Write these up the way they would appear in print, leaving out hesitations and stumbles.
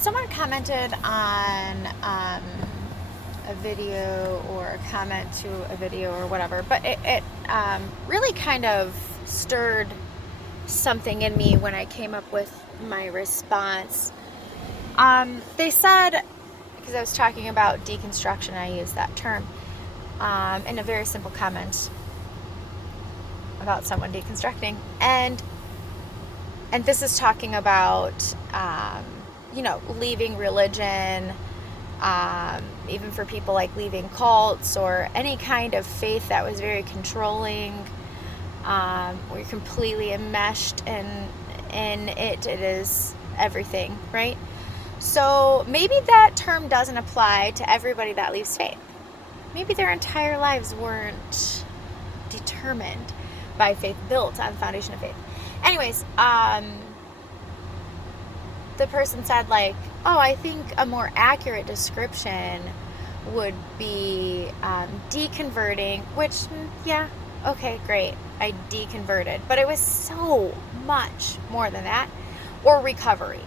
Someone commented on a video or a comment to a video or whatever, but it really kind of stirred something in me when I came up with my response. They said, because I was talking about deconstruction, I used that term in a very simple comment about someone deconstructing, and this is talking about leaving religion, even for people like leaving cults or any kind of faith that was very controlling, where you're completely enmeshed in it. It is everything, right? So maybe that term doesn't apply to everybody that leaves faith. Maybe their entire lives weren't determined by faith, built on the foundation of faith. Anyways, the person said, like, oh, I think a more accurate description would be deconverting, which, yeah, okay, great, I deconverted. But it was so much more than that. Or recovery.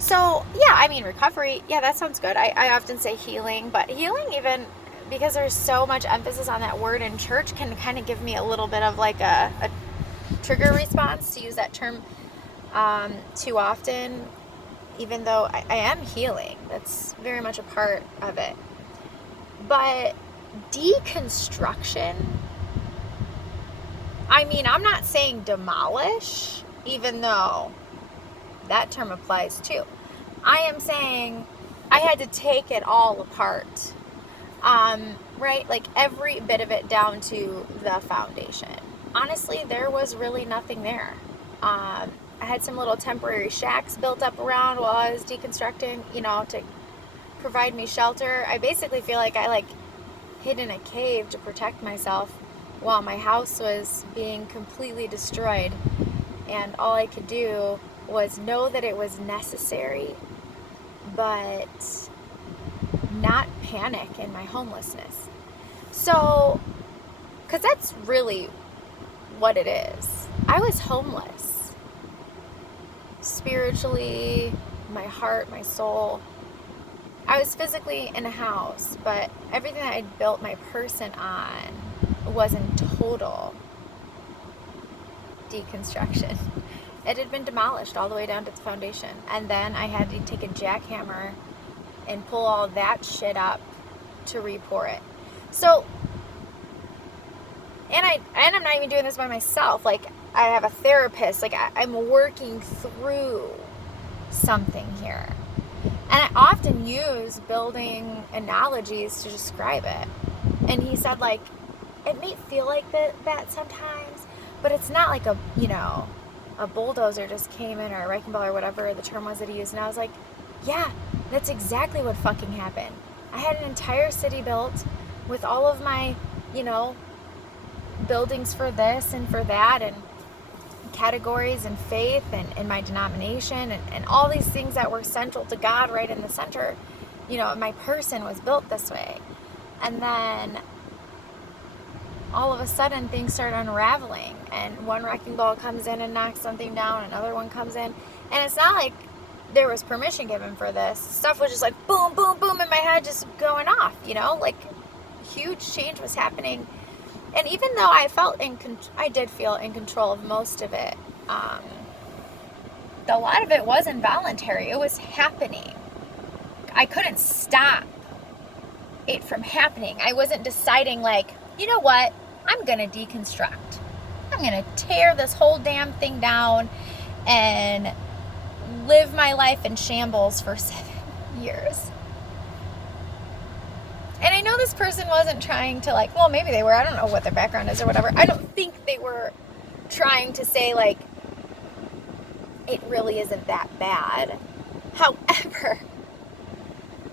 So, yeah, I mean, recovery, yeah, that sounds good. I often say healing, but healing, even because there's so much emphasis on that word in church, can kind of give me a little bit of like a trigger response to use that term too often, even though I am healing. That's very much a part of it. But deconstruction, I mean, I'm not saying demolish, even though that term applies too. I am saying I had to take it all apart, right? Like every bit of it down to the foundation. Honestly, there was really nothing there. I had some little temporary shacks built up around while I was deconstructing, to provide me shelter. I basically feel like I hid in a cave to protect myself while my house was being completely destroyed, and all I could do was know that it was necessary, but not panic in my homelessness. So, because that's really what it is. I was homeless. Spiritually, my heart, my soul. I was physically in a house, but everything that I'd built my person on was in total deconstruction. It had been demolished all the way down to the foundation. And then I had to take a jackhammer and pull all that shit up to re-pour it. So, and I'm not even doing this by myself. Like, I have a therapist. Like, I'm working through something here. And I often use building analogies to describe it. And he said, like, it may feel like that sometimes, but it's not like a bulldozer just came in, or a wrecking ball, or whatever the term was that he used. And I was like, yeah, that's exactly what fucking happened. I had an entire city built with all of my, buildings for this and for that, and categories and faith and my denomination and all these things that were central to God right in the center. My person was built this way. And then all of a sudden things start unraveling, and one wrecking ball comes in and knocks something down, another one comes in, and it's not like there was permission given for this. Stuff was just like boom, boom, boom in my head, just going off, like huge change was happening. And even though I did feel in control of most of it, a lot of it was involuntary. It was happening. I couldn't stop it from happening. I wasn't deciding, like, you know what, I'm gonna deconstruct. I'm gonna tear this whole damn thing down and live my life in shambles for 7 years. And I know this person wasn't trying to, like, well, maybe they were. I don't know what their background is or whatever. I don't think they were trying to say, like, it really isn't that bad. However,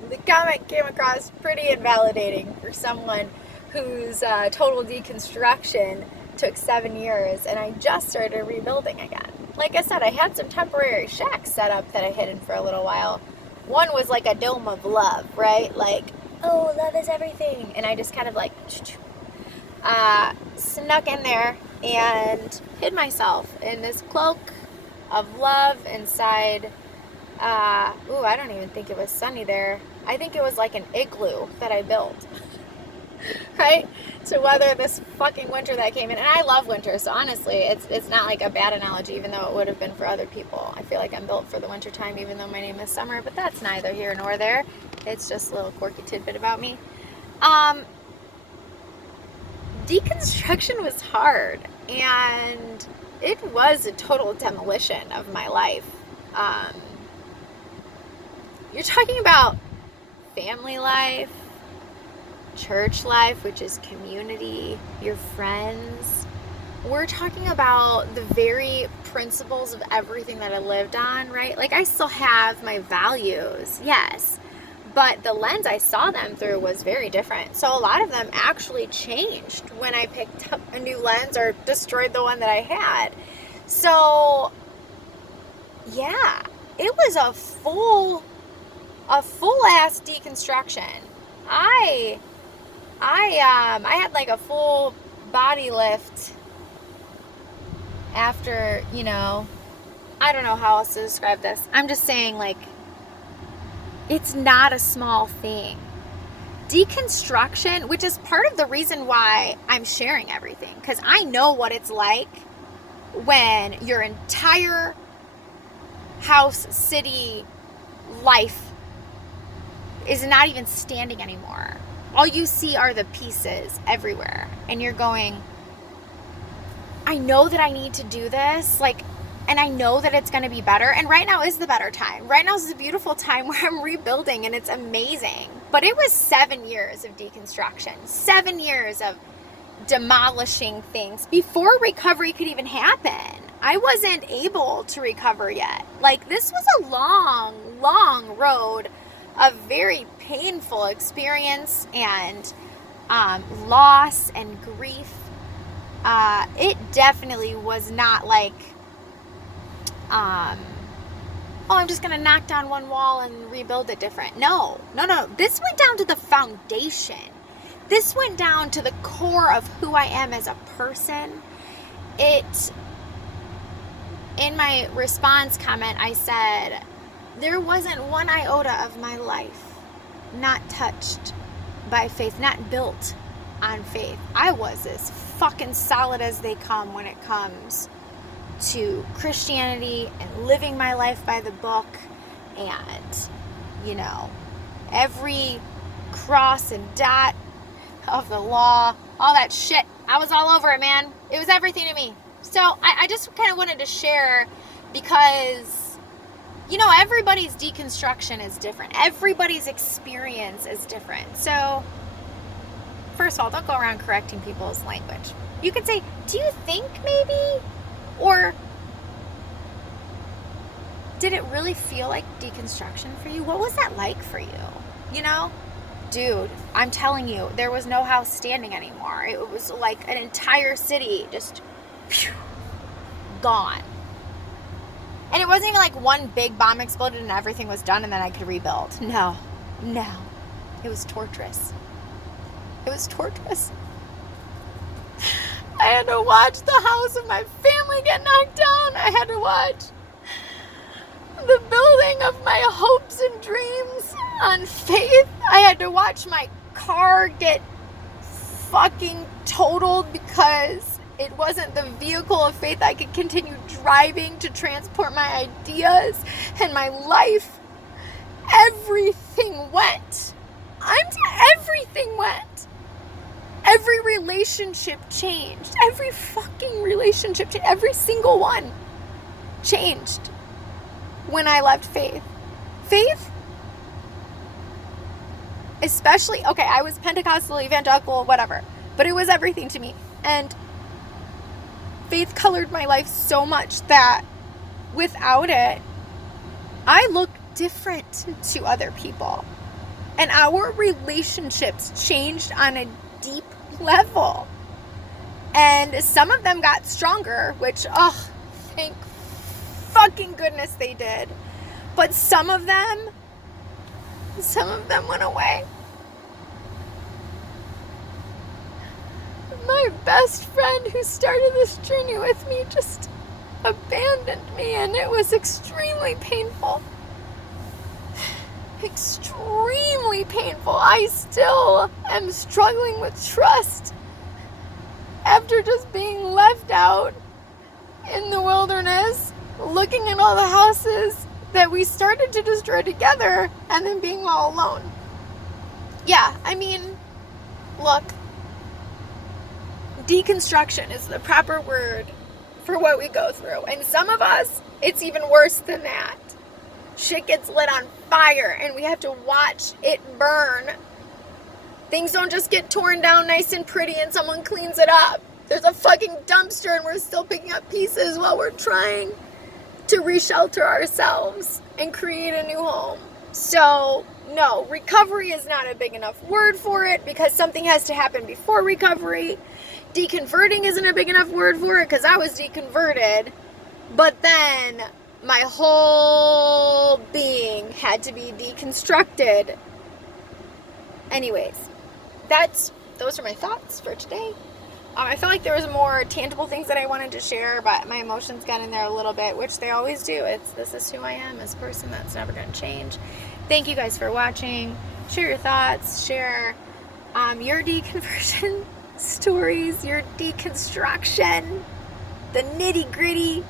the comment came across pretty invalidating for someone whose total deconstruction took 7 years, and I just started rebuilding again. Like I said, I had some temporary shacks set up that I hid in for a little while. One was like a dome of love, right? Like, oh, love is everything. And I just kind of like snuck in there and hid myself in this cloak of love inside I don't even think it was sunny there. I think it was like an igloo that I built. Right? To weather this fucking winter that came in. And I love winter, so honestly, it's not like a bad analogy, even though it would have been for other people. I feel like I'm built for the winter time, even though my name is Summer, but that's neither here nor there. It's just a little quirky tidbit about me. Deconstruction was hard, and it was a total demolition of my life. You're talking about family life, church life, which is community, your friends. We're talking about the very principles of everything that I lived on, right? Like, I still have my values, yes, but the lens I saw them through was very different. So a lot of them actually changed when I picked up a new lens or destroyed the one that I had. So yeah, it was a full ass deconstruction. I had like a full body lift after, I don't know how else to describe this. I'm just saying, like, it's not a small thing. Deconstruction, which is part of the reason why I'm sharing everything, because I know what it's like when your entire house, city, life is not even standing anymore. All you see are the pieces everywhere. And you're going, I know that I need to do this. Like, and I know that it's going to be better. And right now is the better time. Right now is a beautiful time where I'm rebuilding and it's amazing. But it was 7 years of deconstruction. 7 years of demolishing things before recovery could even happen. I wasn't able to recover yet. Like, this was a long, long road of very painful experience and loss and grief. It definitely was not like, I'm just going to knock down one wall and rebuild it different. No. This went down to the foundation. This went down to the core of who I am as a person. In my response comment, I said, there wasn't one iota of my life not touched by faith, not built on faith. I was as fucking solid as they come when it comes to Christianity and living my life by the book and, every cross and dot of the law, all that shit. I was all over it, man. It was everything to me. So I just kind of wanted to share because, everybody's deconstruction is different. Everybody's experience is different. So, first of all, don't go around correcting people's language. You could say, do you think maybe? Or did it really feel like deconstruction for you? What was that like for you? Dude, I'm telling you, there was no house standing anymore. It was like an entire city just gone. And it wasn't even like one big bomb exploded and everything was done and then I could rebuild. No. It was torturous. I had to watch the house of my family get knocked down. I had to watch the building of my hopes and dreams on faith. I had to watch my car get fucking totaled because it wasn't the vehicle of faith I could continue driving to transport my ideas and my life. Everything went. Everything went. Every relationship changed. Every fucking relationship changed. Every single one changed when I left faith. Faith, especially, okay, I was Pentecostal, evangelical, whatever, but it was everything to me. And faith colored my life so much that without it, I look different to other people. And our relationships changed on a deep level. And some of them got stronger, which, thank fucking goodness they did. But some of them went away. My best friend who started this journey with me just abandoned me, and it was extremely painful. extremely painful. I still am struggling with trust after just being left out in the wilderness, looking at all the houses that we started to destroy together, and then being all alone. Yeah, I mean, look, deconstruction is the proper word for what we go through. And some of us, it's even worse than that. Shit gets lit on fire and we have to watch it burn. Things don't just get torn down nice and pretty and someone cleans it up. There's a fucking dumpster and we're still picking up pieces while we're trying to reshelter ourselves and create a new home. So, no, recovery is not a big enough word for it because something has to happen before recovery. Deconverting isn't a big enough word for it because I was deconverted. But then my whole being had to be deconstructed. Anyways, those are my thoughts for today. I felt like there was more tangible things that I wanted to share, but my emotions got in there a little bit, which they always do. This is who I am as a person. That's never going to change. Thank you guys for watching. Share your thoughts. Share your deconversion stories, your deconstruction, the nitty gritty.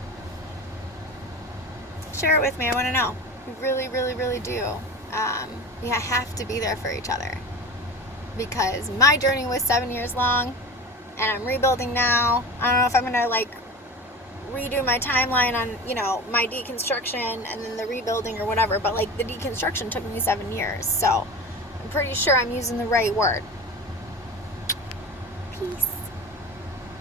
Share it with me. I want to know. You really, really, really do. You have to be there for each other because my journey was 7 years long. And I'm rebuilding now. I don't know if I'm going to redo my timeline on, my deconstruction and then the rebuilding or whatever. But the deconstruction took me 7 years. So I'm pretty sure I'm using the right word. Peace.